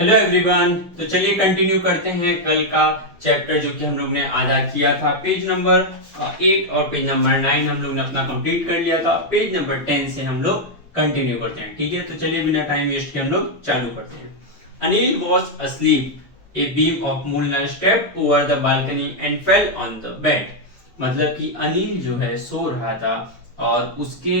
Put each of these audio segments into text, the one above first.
Hello everyone. तो चलिए continue करते हैं कल का चैप्टर जो कि हम लोग ने आधा किया था। पेज नंबर 8 और पेज नंबर 9 हम लोग ने अपना कंप्लीट कर लिया था। पेज नंबर 10 से हम लोग कंटिन्यू करते हैं। ठीक है, तो चलिए बिना टाइम वेस्ट किए हम लोग चालू करते हैं। Anil was asleep. A beam of moonlight stepped over the balcony and fell on the bed. मतलब कि अनिल जो है सो रहा था और उसके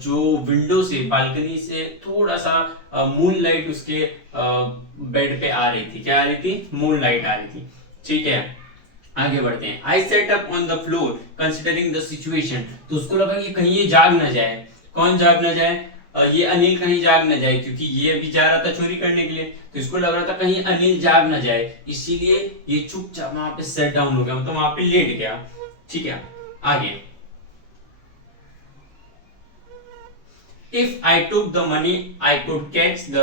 जो विंडो से बालकनी से थोड़ा सा मून लाइट उसके बेड पे आ रही थी। क्या आ रही थी? मून लाइट आ रही थी। ठीक है, आगे बढ़ते हैं। I set up on the floor considering the situation. तो उसको लगा कि कहीं ये जाग ना जाए। कौन जाग ना जाए? ये अनिल कहीं जाग ना जाए, क्योंकि ये अभी जा रहा था चोरी करने के लिए। तो इसको लग रहा था कहीं अनिल जाग ना जाए, इसीलिए ये चुपचाप वहां पे सेट डाउन हो गया, मतलब वहां पे लेट गया। ठीक है, आगे। If I took the money, I could catch the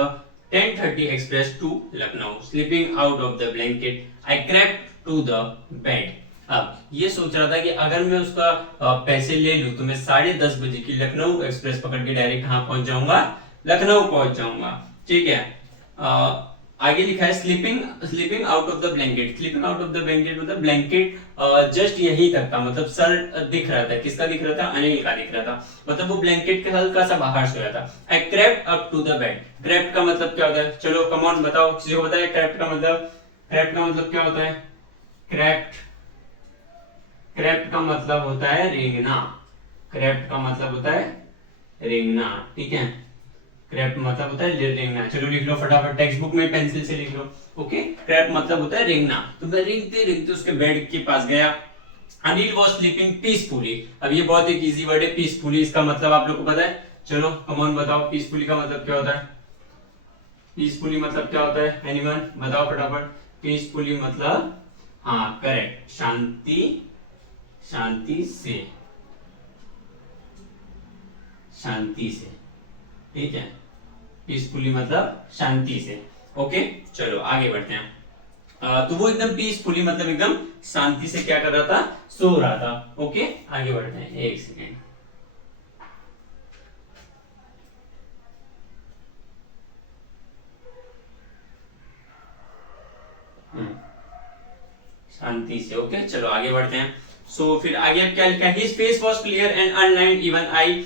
10:30 express to Lucknow. Slipping out of the blanket, I crept to the bed. अब ये सोच रहा था कि अगर मैं उसका पैसे ले लूं तो मैं 10:30 बजे की लखनऊ एक्सप्रेस पकड़ के डायरेक्ट कहाँ पहुंच जाऊंगा? लखनऊ पहुंच जाऊंगा। ठीक है, आगे लिखा है sleeping sleeping out of the blanket. Sleeping out of the blanket मतलब ब्लैंकेट जस्ट यही तक था, मतलब सर दिख रहा था। किसका दिख रहा था? अनिल का दिख रहा था। मतलब वो ब्लैंकेट के हल्का सा बाहर सोया था। I crept up to the bed. Crept का मतलब क्या होता है? चलो कम ऑन बताओ, किसी को पता है क्रेप्ट का मतलब? क्रेप्ट का मतलब क्या होता है? क्रेप्ट क्रेप्ट का मतलब होता है रेंगना। क्रेप्ट का मतलब होता है रेंगना। ठीक है, क्रैप मतलब होता है रेंगना। चलो लिख लो फटाफट, टेक्स्ट बुक में पेंसिल से लिख लो। ओके, क्रैप मतलब होता है रेंगना। तो मैं रेंगते रेंगते उसके बेड के पास गया। Anil was sleeping peacefully. अब ये बहुत एक इजी वर्ड है पीसफुली। इसका मतलब आप लोग को पता है? चलो कमॉन बताओ, पीसफुली का मतलब क्या होता है? पीसफुली मतलब क्या होता है? एनीवन बताओ फटाफट। पीसफुली मतलब, हाँ करेक्ट, शांति, शांति से, शांति से। ठीक है, पीसफुली मतलब शांति से। ओके, चलो आगे बढ़ते हैं। तो वो एकदम पीसफुली मतलब एकदम शांति से क्या कर रहा था? सो रहा था। ओके, आगे बढ़ते हैं। एक सेकेंड। शांति से। ओके, चलो आगे बढ़ते हैं। सो फिर आगे क्या लिखा है? His face was clear and unlined, even I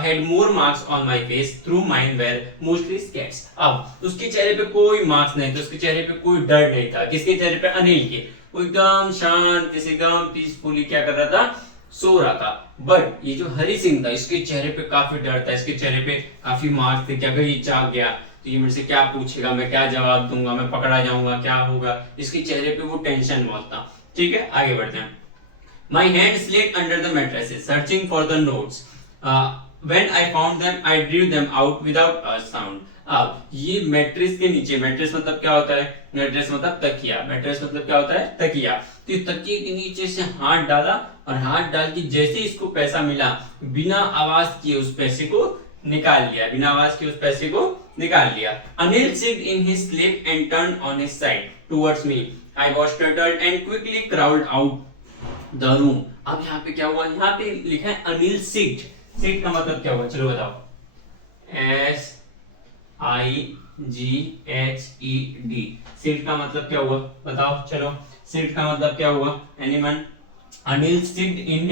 had more marks on my face through mine were mostly scars. अब उसके चेहरे पे कोई मार्क्स नहीं थे, उसके चेहरे पे कोई डर नहीं था। किसके चेहरे पे? अनिल के। वो एकदम शांत से एकदम पीसफुली क्या कर रहा था? सो रहा था। बट ये जो हरि सिंह था, इसके चेहरे पे काफी डर था, इसके चेहरे पे काफी मार्क्स थे कि अगर ये जाग गया तो ये मेरे से क्या पूछेगा, मैं क्या जवाब दूंगा, मैं पकड़ा जाऊंगा, क्या होगा। इसके चेहरे पे वो टेंशन बहुत था। ठीक है, आगे बढ़ते हैं। My hand slid under the mattresses, searching for the notes. When I found them, I drew them out without a sound. अब ये मैट्रेस के नीचे, मैट्रेस मतलब क्या होता है? मैट्रेस मतलब तकिया। मैट्रेस मतलब क्या होता है? तकिया। तो तकिए के नीचे से हाथ डाला और हाथ डाल के जैसे इसको पैसा मिला, बिना आवाज किए उस पैसे को निकाल लिया। बिना आवाज किए उस पैसे को निकाल लिया। Anil sighed in his sleep and turned on his side towards me. I was startled and quickly crawled out the room. अब यहाँ पे क्या हुआ? यहाँ पे लिखा है अनिल सिट। सिट का मतलब क्या हुआ? चलो बताओ। SIGHED। सिट का मतलब क्या हुआ? बताओ चलो, सिट का मतलब क्या हुआ? Anyone? Anil sit in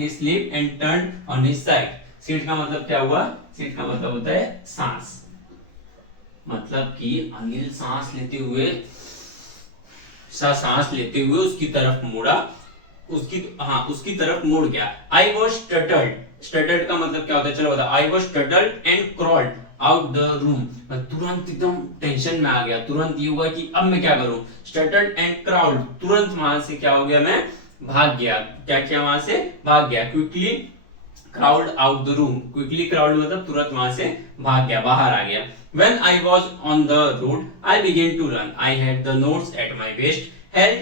his sleep and turn on his side. Sit का मतलब क्या हुआ? सिट का मतलब होता है सांस। मतलब कि अनिल सांस लेते हुए उसकी तरफ मुड़ा, उसकी तरफ मुड़ गया। आई वॉज स्टटल्ड। स्टटल्ड का मतलब क्या होता है? चलो बताओ। I was startled and crawled out the room. मैं तुरंत एकदम टेंशन में आ गया। तुरंत ये हुआ कि अब मैं क्या करूं? स्टटल्ड एंड क्राउड, तुरंत वहां से क्या हो गया? मैं भाग गया। क्या किया? वहां से भाग गया। Quickly crowd out the room. Quickly crowd मतलब तुरंत वहां से भाग गया, बाहर आ गया। When I was on the road, I began to run. I had the notes at my waist, held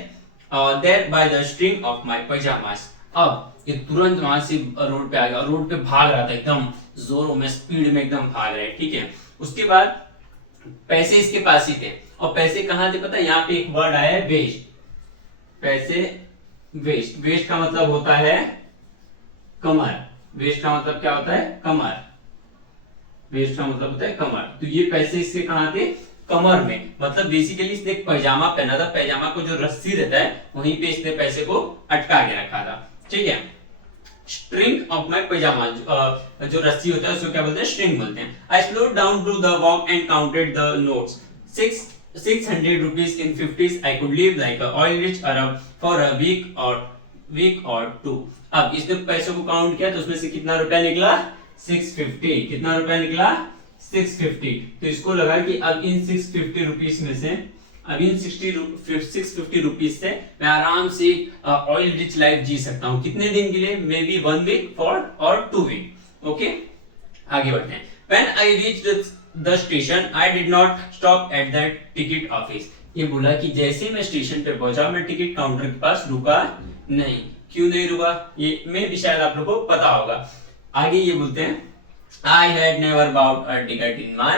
there by the string of my pajamas. अब ये तुरंत वहां से रोड पे आ गया, रोड पे भाग रहा था एकदम जोरों में, स्पीड में एकदम भाग रहा है। ठीक है, उसके बाद पैसे इसके पास ही थे। और पैसे कहाँ थे पता है? यहाँ पे एक वर्ड आया है वेस्ट। पैसे वेस्ट। वेस्ट का मतलब होता है कमर। वेस्ट का मतलब क्या होता है? कमर। वेस्ट का मतलब होता है कमर। तो ये पैसे इसके कहाँ थे, कमर में, मतलब बेसिकली इसने एक पैजामा पहना था, पैजामा को जो रस्सी रहता है वहीं पे इसने पैसे को अटका के रखा था, ठीक है। स्ट्रिंग ऑफ माई पैजामा, जो रस्सी होता है उसको क्या बोलते हैं, स्ट्रिंग बोलते हैं। I slow down to the walk and counted the notes, 600 rupees in 50s. I could live like a oil rich Arab for a week or two. अब इसने पैसों को काउंट किया तो उसमें से कितना रुपया निकला, 650। कितना रुपया निकला, 650। तो इसको लगा कि अब इन 650 रुपीस में से, अब इन 650 रुपीस से मैं आराम से ऑयल रिच लाइफ जी सकता हूँ। कितने दिन के लिए, मे बी 1 week फॉर और 2 week। ओके, आगे बढ़ते हैं। When I reached the station, I did not stop at the ticket office. ये बोला कि जैसे मैं स्टेशन पे पहुंचा मैं टिकट काउंटर के पास रुका नहीं। क्यों नहीं रुका, ये मैं भी शायद आप लोगों को पता होगा। आगे ये बोलते हैं I had never bought a ticket in my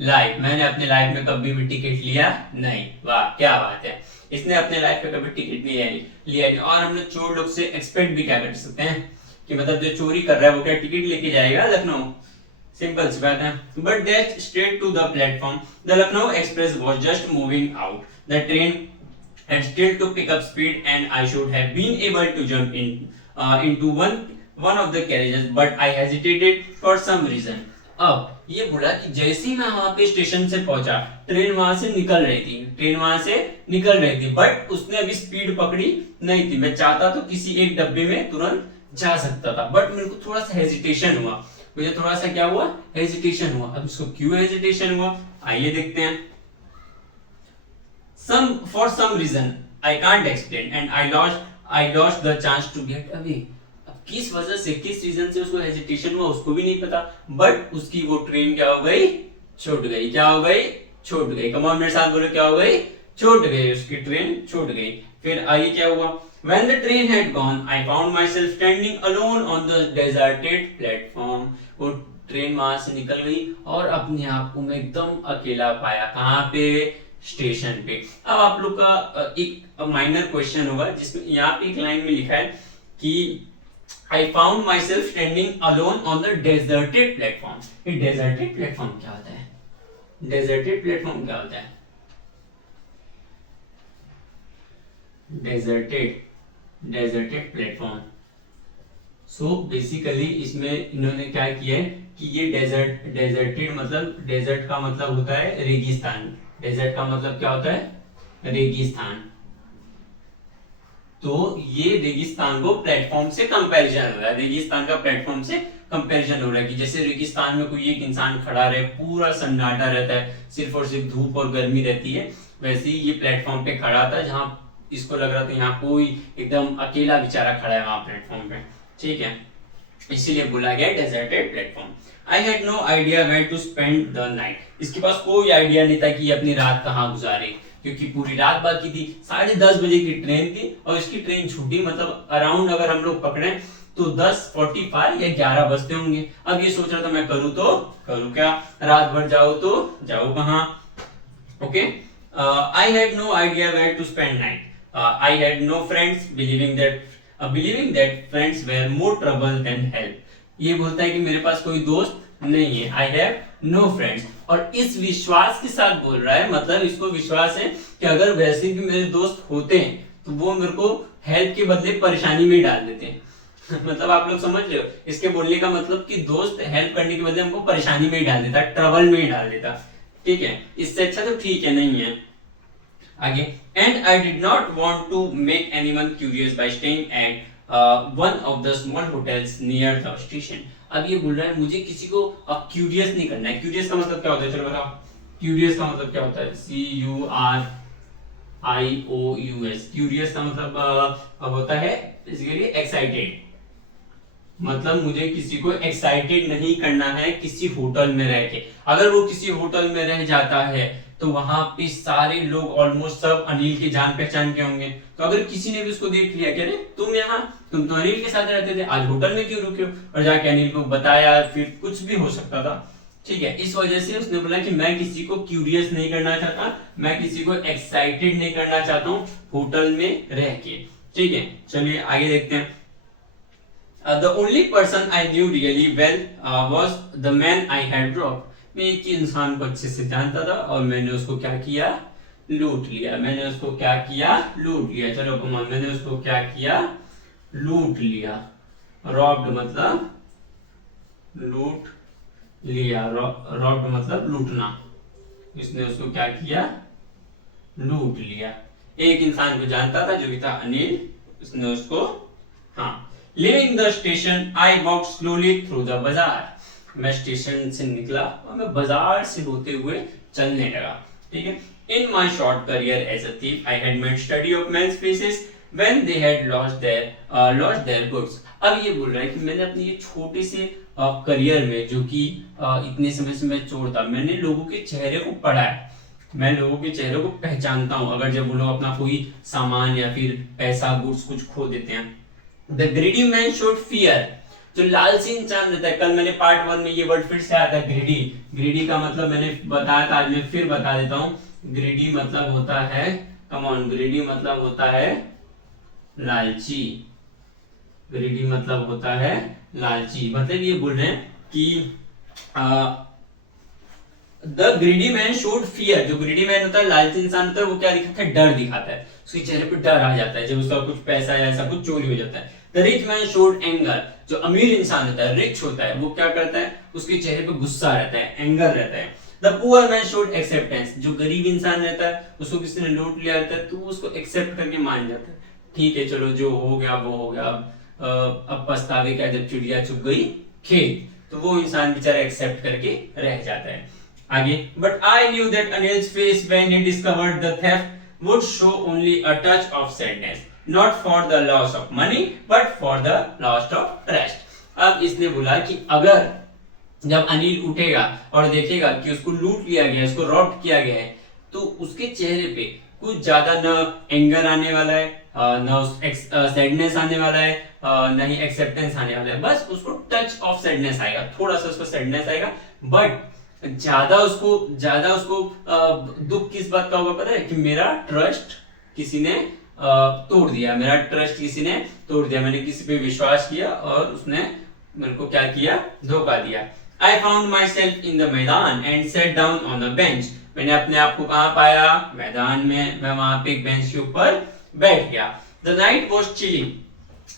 life. मैंने अपने लाइफ में कभी भी टिकट लिया नहीं। वाह क्या बात है, इसने अपने लाइफ में कभी टिकट नहीं लिया नहीं। और हम लोग चोर लोग से एक्सपेक्ट भी क्या कर सकते हैं कि मतलब जो चोरी कर रहा है वो क्या टिकट लेके जाएगा लखनऊ, सिंपल सी बात है। But that straight to the platform, the Lucknow express was just moving out, the train had still to pick up speed and I should have been able to jump into one of the carriages but I hesitated for some reason. अब ये बोला कि जैसे ही मैं वहां पे station से पहुंचा, ट्रेन वहां से निकल रही थी, बट उसने अभी स्पीड पकड़ी नहीं थी। मैं चाहता तो किसी एक डब्बे में तुरंत जा सकता था, बट मेरे को थोड़ा सा हेजिटेशन हुआ, मुझे थोड़ा सा क्या हुआ, हेजिटेशन हुआ। अब इसको क्यों हेजिटेशन हुआ, आइए देखते हैं। For some reason I can't explain and I lost the chance to get away. अब किस वजह से, किस रीजन से उसको हेजिटेशन हुआ उसको भी नहीं पता, बट उसकी वो ट्रेन क्या हो गई, छूट गई। क्या हो गई, छूट गई। कम ऑन मेरे साथ बोलो, क्या हो गई, छूट गई। उसकी ट्रेन छूट गई। फिर आगे क्या हुआ, When the train had gone, I found myself standing alone on the deserted platform. वो ट्रेन वहां से निकल गई और अपने आप को मैं एकदम अकेला पाया। कहाँ पे, स्टेशन पे। अब आप लोग का एक माइनर क्वेश्चन होगा जिसमें यहाँ पे एक लाइन में लिखा है कि I found myself standing alone on the deserted platform. ये deserted platform क्या होता है, deserted platform क्या होता है, deserted platform. So basically इसमें इन्होंने क्या किया है कि ये deserted मतलब, desert का मतलब होता है रेगिस्तान। डेजर्ट का मतलब क्या होता है, रेगिस्तान। तो ये रेगिस्तान को प्लेटफॉर्म से कंपैरिजन हो रहा है, रेगिस्तान का प्लेटफॉर्म से कंपैरिजन हो रहा है कि जैसे रेगिस्तान में कोई एक इंसान खड़ा रहे, पूरा सन्नाटा रहता है, सिर्फ और सिर्फ धूप और गर्मी रहती है, वैसे ही ये प्लेटफॉर्म पे खड़ा था जहाँ इसको लग रहा था यहाँ कोई एकदम अकेला बेचारा खड़ा है वहां प्लेटफॉर्म पे, ठीक है। इसीलिए बोला गया deserted platform. I had no idea where to spend the night. इसके पास कोई आइडिया नहीं था कि ये अपनी रात कहाँ गुजारे, क्योंकि पूरी रात बाकी थी। 10:30 बजे की ट्रेन थी और इसकी ट्रेन छूटी, मतलब अराउंड अगर हम लोग पकड़े तो 10:45 या 11 बजते होंगे। अब ये सोच रहा था मैं करूँ तो करूँ क्या, रात भर जाओ तो जाओ कहाँ। Okay, I had no idea where to spend night. I had no friends, believing that friends were more trouble than help. ये बोलता है कि मेरे पास कोई दोस्त नहीं है, I have no friends, और इस विश्वास के साथ बोल रहा है, मतलब इसको विश्वास है कि अगर वैसे भी मेरे दोस्त होते हैं तो वो मेरे को हेल्प के बदले परेशानी में डाल देते हैं। मतलब आप लोग समझ रहे हो इसके बोलने का मतलब कि दोस्त हेल्प करने के बदले हमको परेशानी में ही डाल देता, ट्रबल में ही डाल देता, ठीक है। इससे अच्छा तो ठीक है, नहीं है। आगे, and I did not want to make anyone curious by staying at one of the small hotels near the station. अब ये बोल रहा है मुझे किसी को क्यूरियस नहीं करना है। क्यूरियस का मतलब क्या होता है, चलो बताओ। क्यूरियस का मतलब क्या होता है, CURIOUS। क्यूरियस का मतलब होता है बेसिकली एक्साइटेड, मतलब मुझे किसी को एक्साइटेड नहीं करना है किसी होटल में रह के। अगर वो किसी होटल में रह जाता है तो वहां पे सारे लोग ऑलमोस्ट सब अनिल के जान पहचान के होंगे, तो अगर किसी ने भी उसको देख लिया कि अरे तुम तो अनिल के साथ रहते थे, आज होटल में क्यों रुके हो, और जाके अनिल को बताया, फिर कुछ भी हो सकता था, ठीक है। इस वजह से उसने बोला कि मैं किसी को क्यूरियस नहीं करना चाहता, मैं किसी को एक्साइटेड नहीं करना चाहता हूँ होटल में रह के, ठीक है। चलिए आगे देखते हैं। The only person I knew really well was the man I had robbed. मैं एक ही इंसान को अच्छे से जानता था और मैंने उसको क्या किया, लूट लिया। मैंने उसको क्या किया, लूट लिया। चलो कमान, मैंने उसको क्या किया, लूट लिया। रॉब्ड मतलब लूट लिया, रॉब्ड मतलब लूटना। इसने उसको क्या किया, लूट लिया। एक इंसान को जानता था जो कि था अनिल, उसने उसको, हाँ। Living the station I walk slowly through the बाजार। मैं स्टेशन से निकला और मैं बाजार से होते हुए चलने लगा, ठीक है। In my short career as a thief I had made study of men's faces when they had lost their goods. अब ये बोल रहा है कि मैंने अपने ये छोटे से करियर में, जो कि इतने समय से मैं चोर था, मैंने लोगों के चेहरे को पढ़ा है, मैं लोगों के चेहरे को पहचानता हूं अगर जब वो लोग अपना कोई सामान या फिर पैसा गुड्स कुछ खो देते हैं। The greedy man showed fear, जो लालची इंसान रहता है। कल मैंने पार्ट 1 में ये वर्ड फिर से आया था, ग्रीडी। ग्रीडी का मतलब मैंने बताया था, आज मैं फिर बता देता हूं। ग्रीडी मतलब होता है, कम ऑन, ग्रीडी मतलब होता है लालची। ग्रीडी मतलब होता है लालची। मतलब ये बोल रहे हैं कि the greedy man showed fear. जो ग्रीडी मैन होता है, लालची इंसान होता है, वो क्या दिखाता है, डर दिखाता है। उसके चेहरे पे डर आ जाता है जब उसका कुछ पैसा या ऐसा कुछ चोरी हो जाता है। The rich man showed anger. जो अमीर इंसान होता है, रिच होता है, वो क्या करता है, उसके चेहरे पे गुस्सा रहता है, एंगर रहता है। The poor man showed acceptance. जो गरीब इंसान रहता है, उसको किसी ने लूट लिया रहता है, तो उसको एक्सेप्ट करके मान जाता है, ठीक है चलो जो हो गया वो हो गया, अब पछतावे क्या जब चिड़िया चुग गई खेत। तो वो इंसान बेचारा एक्सेप्ट करके रह जाता है। आगे, but I knew that Anil's face when he discovered the theft would show only a touch of sadness, not for the loss of money but for the loss of trust. अब इसने बोला कि अगर जब अनिल उठेगा और देखेगा कि उसको लूट लिया गया है, उसको रॉब किया गया है, तो उसके चेहरे पे कुछ ज्यादा न एंगर आने वाला है, न सैडनेस आने वाला है, न ही एक्सेप्टेंस आने वाला है। बस उसको टच ऑफ सैडनेस आएगा, थोड़ा सा उसको सैडनेस आएगा, बट ज्यादा उसको दुख किस बात का होगा पता है, कि मेरा ट्रस्ट किसी ने तोड़ दिया, मेरा ट्रस्ट किसी ने तोड़ दिया, मैंने किसी पे विश्वास किया और उसने मेरे को क्या किया, धोखा दिया। I found myself in the maidan and set down on a bench. मैंने अपने आप को कहां पाया, मैदान में। मैं वहां पे एक बेंच के ऊपर बैठ गया। The night was chilly,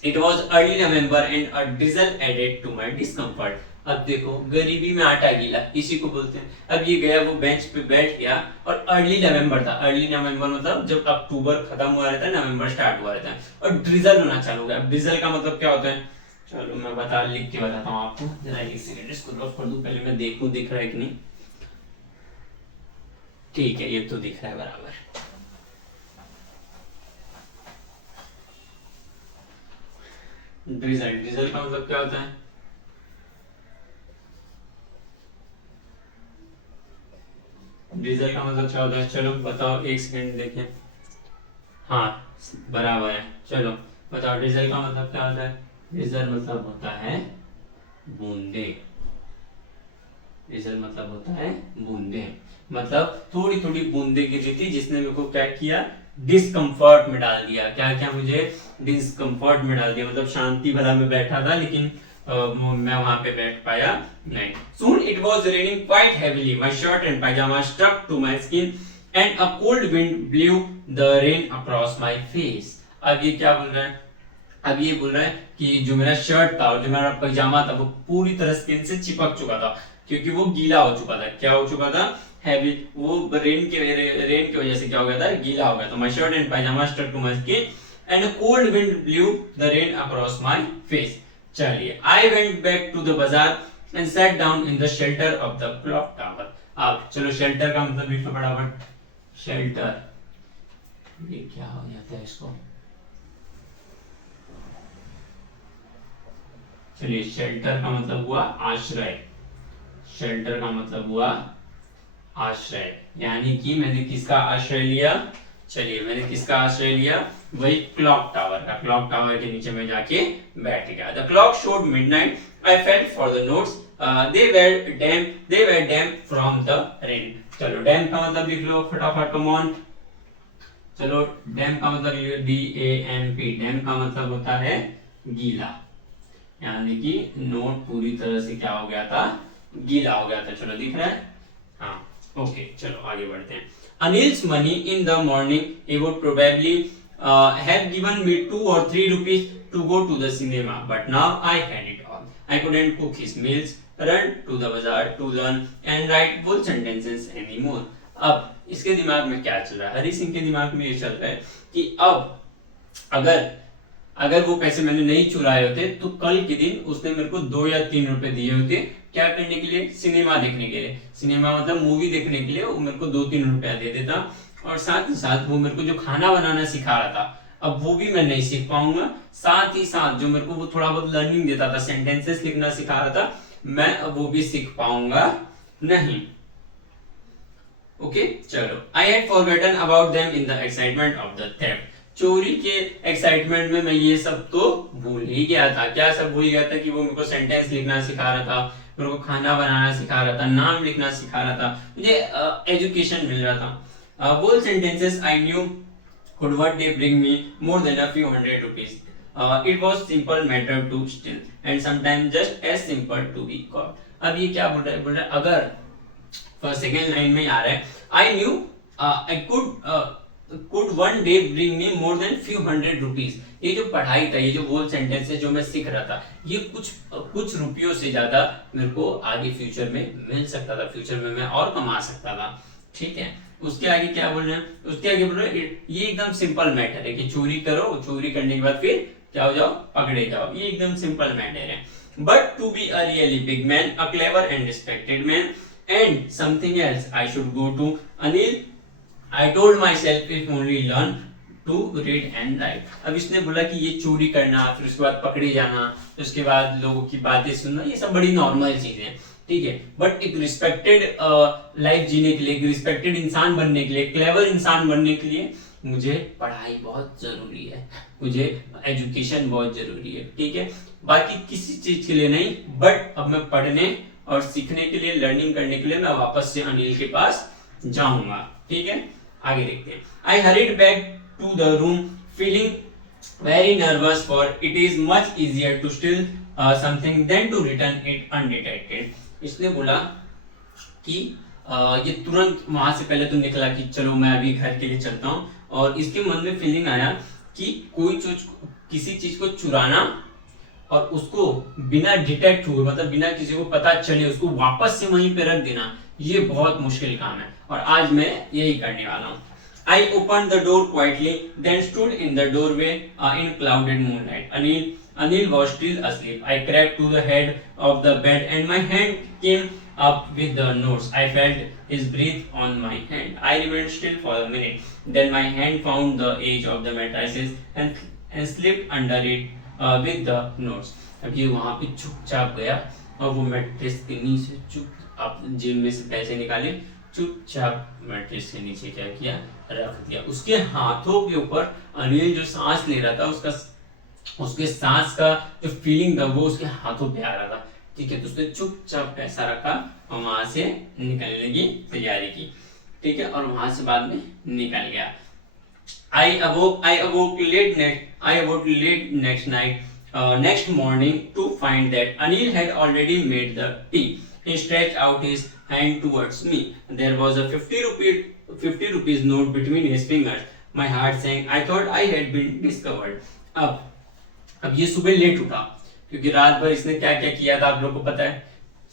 it was early November and a drizzle added to my discomfort. अब देखो, गरीबी में आटा गीला इसी को बोलते हैं। अब ये गया, वो बेंच पे बैठ गया और अर्ली नवंबर था। अर्ली नवंबर मतलब जब अक्टूबर खत्म हुआ रहता है, नवंबर स्टार्ट हुआ रहता है, और ड्रिजल होना चालू हो गया। अब ड्रिजल का मतलब क्या होता है, चलो मैं लिख के बताता हूँ आपको। जरा एक सेकंड इसको ड्रॉप कर दूं, पहले मैं देखूं दिख रहा है कि नहीं। ठीक है, ये तो दिख रहा है बराबर। ड्रिजल, ड्रिजल का मतलब क्या होता है, ड्रिजल का मतलब क्या होता है, चलो बताओ, एक सेकंड देखें। हाँ बराबर है, चलो बताओ ड्रिजल का मतलब क्या होता है। ड्रिजल मतलब होता है बूंदे। ड्रिजल मतलब होता है बूंदे, मतलब थोड़ी थोड़ी बूंदे गिरी थी जिसने मेरे को क्या किया, डिस्कम्फर्ट में डाल दिया। क्या क्या, मुझे डिस्कम्फर्ट में डाल दिया, मतलब शांति भरा में बैठा था लेकिन मैं वहां पे बैठ पाया नहीं। Soon it was raining quite heavily. My shirt and pajama stuck to my skin and a cold wind blew the rain across my face. अब ये क्या बोल रहा है, अब ये बोल रहा है कि जो मेरा शर्ट था और जो मेरा पजामा था वो पूरी तरह स्किन से चिपक चुका था, क्योंकि वो गीला हो चुका था। क्या हो चुका था, हैवी, वो रेन की वजह से क्या हो गया था, गीला हो गया था। My shirt and pajama stuck to my skin and a cold wind blew the rain across my face. चलिए, I went back to the bazaar and sat down in the shelter of the clock tower. अब चलो shelter का मतलब लिखो फटाफट। Shelter, ये क्या हो जाता है इसको, चलिए शेल्टर का मतलब हुआ आश्रय। शेल्टर का मतलब हुआ आश्रय, यानी कि मैंने किसका आश्रय लिया, चलिए मैंने किसका आश्रय लिया, वही क्लॉक टावर का। क्लॉक टावर के नीचे में जाके बैठ गया। The clock showed midnight, I felt for the notes, they were damp from the rain. चलो डैम्प का मतलब लिख लो फटाफट, कम ऑन। चलो डैम्प का मतलब DAMP, डैम्प का मतलब होता है गीला। यहाँ देखिए नोट पूरी तरह से क्या हो गया था, गीला हो गया था। चलो दिख रहा है, हाँ ओके चलो आगे बढ़ते हैं। Anil's money in the morning he would probably have given me 2 or 3 rupees to go to the cinema, but now I had it all. I couldn't cook his meals, run to the bazaar to learn and write full sentences anymore. अब इसके दिमाग में क्या चल रहा है, हरी सिंह के दिमाग में ये चल रहा है कि अब अगर वो पैसे मैंने नहीं चुराए होते तो कल के दिन उसने मेरे को 2 या 3 रुपए दिए होते। क्या करने के लिए, सिनेमा देखने के लिए। सिनेमा मतलब मूवी देखने के लिए वो मेरे को 2-3 रुपया दे देता, और साथ ही साथ वो मेरे को जो खाना बनाना सिखा रहा था अब वो भी मैं नहीं सीख पाऊंगा। साथ ही साथ जो मेरे को वो थोड़ा बहुत लर्निंग देता था, सेंटेंसेस लिखना सिखा रहा था, मैं अब वो भी सीख पाऊंगा नहीं। ओके चलो, I had forgotten about them in the excitement of the theft. चोरी के एक्साइटमेंट में मैं ये सब तो भूल ही गया था। क्या सब भूल गया था कि वो मेरे को सेंटेंस लिखना सिखा रहा था, मेरे को खाना बनाना सिखा रहा था, नाम लिखना सिखा रहा था, मुझे एजुकेशन मिल रहा था। बोल sentences I knew could one day bring me more than a few hundred rupees. It was simple matter to steal and sometimes just as simple to be caught. अब ये क्या बोल रहा है, अगर सेकेंड लाइन में आ रहा है I knew I could one day bring me more than few hundred rupees. ये जो पढ़ाई था, ये जो बोल सेंटेंस है जो मैं सीख रहा था, ये कुछ रुपयों से ज्यादा मेरे को आगे फ्यूचर में मिल सकता था, फ्यूचर में मैं और कमा सकता था। ठीक है, उसके आगे क्या बोल रहे हैं, उसके आगे बोल रहे हैं ये एकदम सिंपल मैटर है कि चोरी करो, चोरी करने के बाद फिर क्या हो जाओ, पकड़े जाओ, ये एकदम सिंपल मैटर है। But to be a really big man, a clever and respected man and something else I should go to Anil. I told myself if only learn to read and write. अब इसने बोला कि ये चोरी करना, फिर उसके बाद पकड़े जाना, उसके बाद लोगों की बातें सुनना, ये सब बड़ी नॉर्मल चीजें हैं। ठीक है, बट एक रिस्पेक्टेड लाइफ जीने के लिए, एक रिस्पेक्टेड इंसान बनने के लिए, क्लेवर इंसान बनने के लिए मुझे पढ़ाई बहुत जरूरी है, मुझे एजुकेशन बहुत जरूरी है। ठीक है, बाकी किसी चीज के लिए नहीं, बट अब मैं पढ़ने और सीखने के लिए, लर्निंग करने के लिए मैं वापस से अनिल के पास जाऊंगा। ठीक है, आगे देखते हैं। I hurried back to the room feeling very nervous, for it is much easier to steal something than to return it undetected. इसने बोला कि ये तुरंत वहां से पहले तो निकला कि चलो मैं अभी घर के लिए चलता हूँ, और इसके मन में फीलिंग आया कि किसी चीज को चुराना और उसको बिना डिटेक्ट हुए, मतलब बिना किसी को पता चले उसको वापस से वहीं पे रख देना, ये बहुत मुश्किल काम है, और आज मैं यही करने वाला हूँ। I opened the door quietly, then stood in the doorway in clouded moonlight. Anil was still asleep. I crept to the head of the bed and my hand came up with the notes. I felt his breath on my hand. I remained still for a minute. Then my hand found the edge of the mattresses and slipped under it with the notes. अब ये वहाँ पे चुपचाप गया और वो mattress के नीचे चुप जेब में से पैसे निकाले, चुपचाप मैट्रेस के नीचे क्या किया, रख दिया। उसके हाथों के ऊपर अनिल जो सांस ले रहा था, उसके सांस का जो फीलिंग था वो उसके हाथों पे आ रहा था। ठीक है, तो उसने चुपचाप पैसा रखा और वहां से निकलने की तैयारी की। ठीक है, और वहां से बाद में निकल गया। I awoke late next morning to find that Anil had already made the tea. He stretched out his hand towards me. There was a 50 rupees note between his fingers. My heart sank. I thought I had been discovered. अब ये सुबह late उठा क्योंकि रात भर इसने क्या क्या किया था आप लोग को पता है।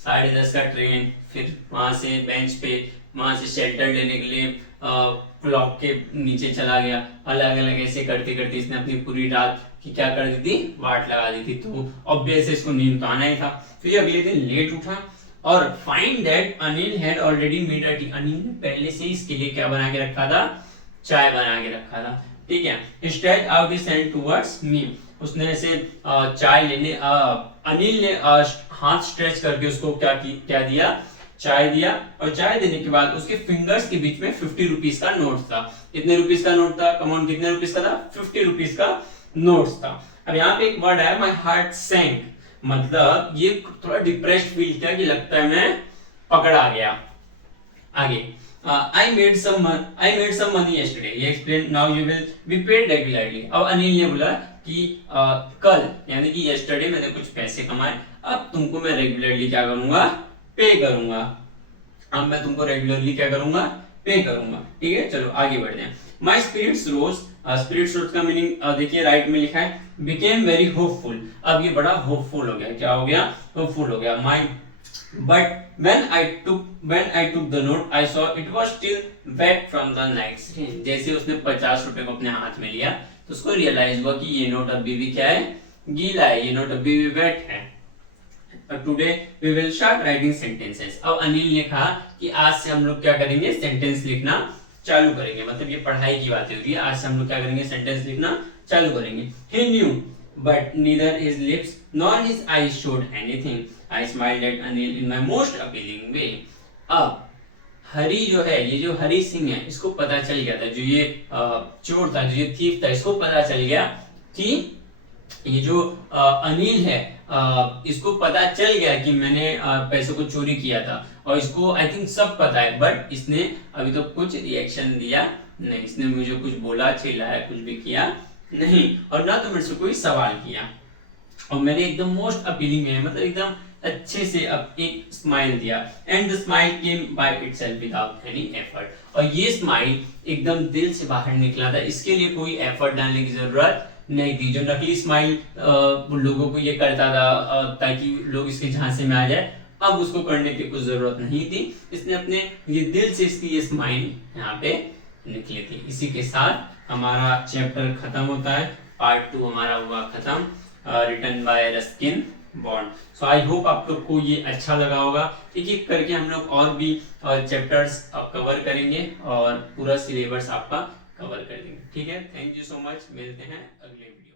10:30 का ट्रेन, फिर वहां से बेंच पे, वहां से शेल्टर लेने के लिए क्लॉक के नीचे चला गया। अलग अलग ऐसे करते करते इसने अपनी पूरी रात की क्या कर दी थी, वाट लगा दी थी। तो ऑब्वियस इसको नींद तो आना ही था। फिर अगले दिन लेट उठा और find that Anil had already made a T. Anil ने पहले से इसके लिए क्या बना के रखा था, चाय बना के रखा था। ठीक है, stretch out his hand towards me. उसने ऐसे चाय लेने, अनिल ने हाथ स्ट्रेच करके उसको क्या दिया, चाय दिया। और चाय देने के बाद उसके फिंगर्स के बीच में 50 रुपीज का नोट था। कितने रुपीज का नोट था, कम ऑन, कितने रुपीज का था, 50 रुपीज का नोट था। अब यहाँ पे एक वर्ड है, माई हार्ट सैंक, मतलब ये थोड़ा डिप्रेस्ड फील किया कि लगता है मैं पकड़ा गया। आगे I made some money yesterday. He explained, now you will be paid regularly. अब अनिल ने बोला कि कल यानी कि yesterday मैंने कुछ पैसे कमाए, अब तुमको मैं रेगुलरली क्या करूंगा, पे करूंगा। अब मैं तुमको रेगुलरली क्या करूंगा, पे करूंगा। ठीक है, चलो आगे बढ़ते हैं। माई स्पिरिट्स रोज, स्पिरिट्स रोज का मीनिंग देखिए राइट में लिखा है, बिकेम वेरी होपफुल। अब ये बड़ा होपफुल हो गया, क्या हो गया, होपफुल हो गया। माई but when I took the note, I saw it was still wet from the night's rain. जैसे उसने 50 रुपए को अपने हाथ में लिया तो उसको रियलाइज हुआ कि ये नोट अभी भी क्या है, गीला है, ये नोट अभी भी वेट है। Today we will start writing sentences. अब अनिल ने कहा कि आज से हम लोग क्या करेंगे, सेंटेंस लिखना चालू करेंगे। मतलब ये पढ़ाई की बात हो रही है, आज से हम लोग क्या करेंगे, सेंटेंस लिखना चालू करेंगे। He knew, but neither his lips nor his eyes showed anything. I smiled at Anil in my most appealing way. अब हरी जो है, ये जो हरी सिंह है, इसको पता चल गया था, जो ये चोर था, जो ये थीफ था, इसको पता चल गया कि ये जो अनिल है, इसको पता चल गया कि मैंने पैसों को चोरी किया था, और इसको आई थिंक सब पता है, बट इसने अभी तो कुछ रिएक्शन दिया नहीं, इसने मुझे कुछ बोला, चिल्लाया, कुछ भी किया नहीं, और ना तो मेरे से कोई सवाल किया, और मैंने एकदम मोस्ट अपीलिंग है, मतलब एकदम अच्छे से अब एक स्माइल दिया। And the smile came by itself without any effort. और ये स्माइल एकदम दिल से बाहर निकला था, इसके लिए कोई एफर्ट डालने की जरूरत नहीं थी। जो नकली स्माइल लोगों को ये करता था ताकि लोग इसके झांसे में आ जाए, अब उसको करने की कुछ जरूरत नहीं थी। इसने अपने ये दिल से इसकी ये स्माइल यहाँ पे निकली थी। इसी के साथ हमारा चैप्टर खत्म होता है, पार्ट 2 हमारा हुआ खत्म, written by Ruskin Bond. So I hope आप लोग को ये अच्छा लगा होगा। एक एक करके हम लोग और भी चैप्टर्स कवर करेंगे और पूरा सिलेबस आपका कवर कर देंगे। ठीक है, थैंक यू सो मच, मिलते हैं अगले वीडियो।